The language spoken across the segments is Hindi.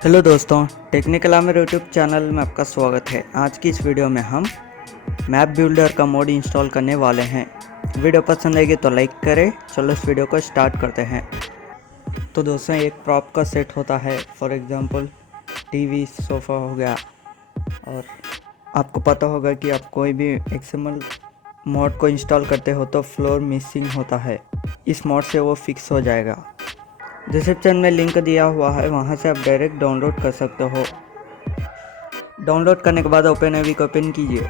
हेलो दोस्तों, टेक्निकल आमेर यूट्यूब चैनल में आपका स्वागत है। आज की इस वीडियो में हम मैप बिल्डर का मोड इंस्टॉल करने वाले हैं। वीडियो पसंद आएगी तो लाइक करें। चलो इस वीडियो को स्टार्ट करते हैं। तो दोस्तों, एक प्रॉप का सेट होता है, फॉर एग्जांपल टीवी, सोफ़ा हो गया। और आपको पता होगा कि आप कोई भी एक्सएमएल मोड को इंस्टॉल करते हो तो फ्लोर मिसिंग होता है। इस मोड से वो फिक्स हो जाएगा। डिस्क्रिप्शन में लिंक दिया हुआ है, वहाँ से आप डायरेक्ट डाउनलोड कर सकते हो। डाउनलोड करने के बाद ओपन को ओपन कीजिए।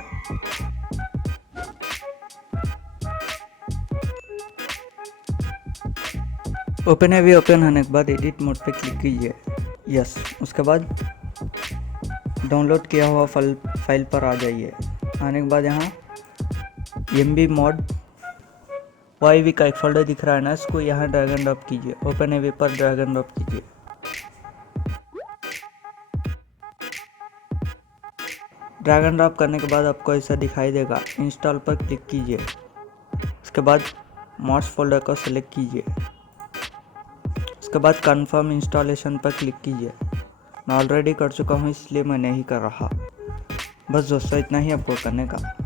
ओपन होने के बाद एडिट मोड पे क्लिक कीजिए। यस, उसके बाद डाउनलोड किया हुआ फाइल पर आ जाइए। आने के बाद यहाँ MB मोड YV का एक फोल्डर दिख रहा है ना, इसको यहाँ ड्रैग एंड ड्रॉप कीजिए। ओपन पर ड्रैग एंड ड्रॉप कीजिए। ड्रैग एंड ड्रॉप करने के बाद आपको ऐसा दिखाई देगा। इंस्टॉल पर क्लिक कीजिए। उसके बाद मॉड्स फोल्डर को सेलेक्ट कीजिए। उसके बाद कंफर्म इंस्टॉलेशन पर क्लिक कीजिए। मैं ऑलरेडी कर चुका हूँ, इसलिए मैं नहीं कर रहा। बस दोस्तों, इतना ही आपको करने का।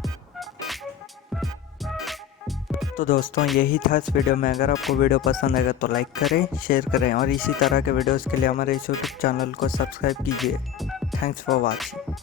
तो दोस्तों, यही था इस वीडियो में। अगर आपको वीडियो पसंद आएगा तो लाइक करें, शेयर करें और इसी तरह के वीडियोस के लिए हमारे इस यूट्यूब चैनल को सब्सक्राइब कीजिए। Thanks for watching.